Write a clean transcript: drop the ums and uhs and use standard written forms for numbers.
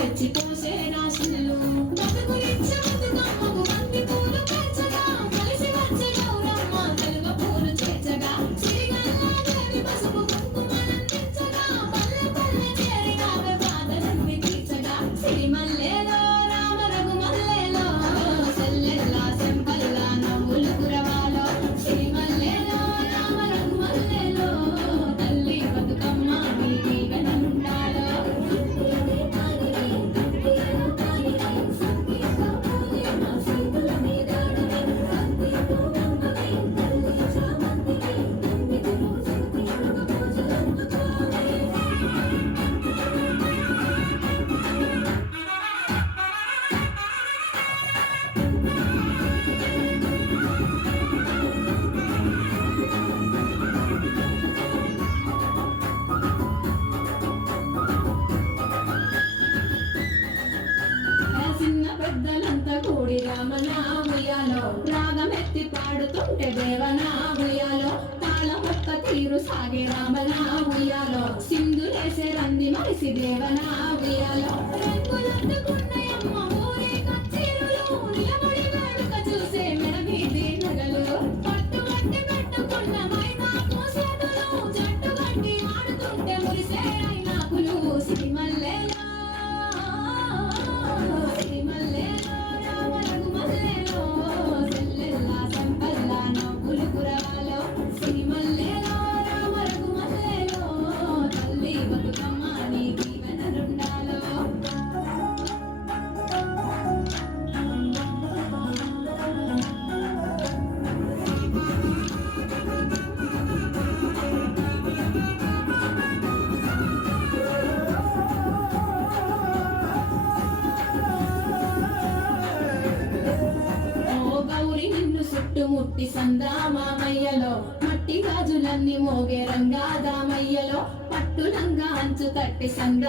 మెచ్చిపోసే రాశులు బతుకునిచ్చే బతుకమ్మకు బంతి పూలు పెంచగా కలిసి వచ్చే గౌరమ్మ తెలుగు పూలు చేర్చగా సిరిగల్లా దేవి పసుపు కుంకుమలందించగా పల్లె పల్లె చేరి ఆమె బాధలన్నీ తీర్చగా సిరిమల్లెలో రామ రఘుమల్లెలో సెల్లెల్లా సెంపల్లా నవ్వులు కురవాలో సిరిమల్లెలో రామ రఘుమల్లెలో తల్లి బతుకమ్మ మీ దీవెనలుండాలో చిన్న పెద్దలంతా కూడి రామనా ఉయ్యాలో రాగమెత్తి పాడుతుంటే దేవనా ఉయ్యాలో తాళమొక్క తీరు సాగే రామనా ఉయ్యాలో సింధులేసే రంది మరిసి దేవనా ఉయ్యాలో రంగులందుకున్నాయమ్మ ఊరే కచ్చేరులు నిలబడి వేడుక చూసే మెడమీది నగలు పట్టుబట్టి పెట్టుకున్న మైదాకు చేతులు జట్టు కట్టి ఆడుతుంటే మురిసే అయినాకులు సిరిమల్లెలో సిరిమల్లెలో రామ రఘుమల్లెలో సెల్లెల్లా సంపల్లా నవ్వులు కురవాలో సిరిమల్లెలో రామ రఘుమల్లెలో తల్లి బతుకమ్మ నీ దీవెనలుండాలో చుట్టుముట్టి సంద్రామామయ్యలో మట్టి గాజులన్నీ మోగే రంగాదామయ్యలో పట్టులంగా అంచు తట్టి సంద్రా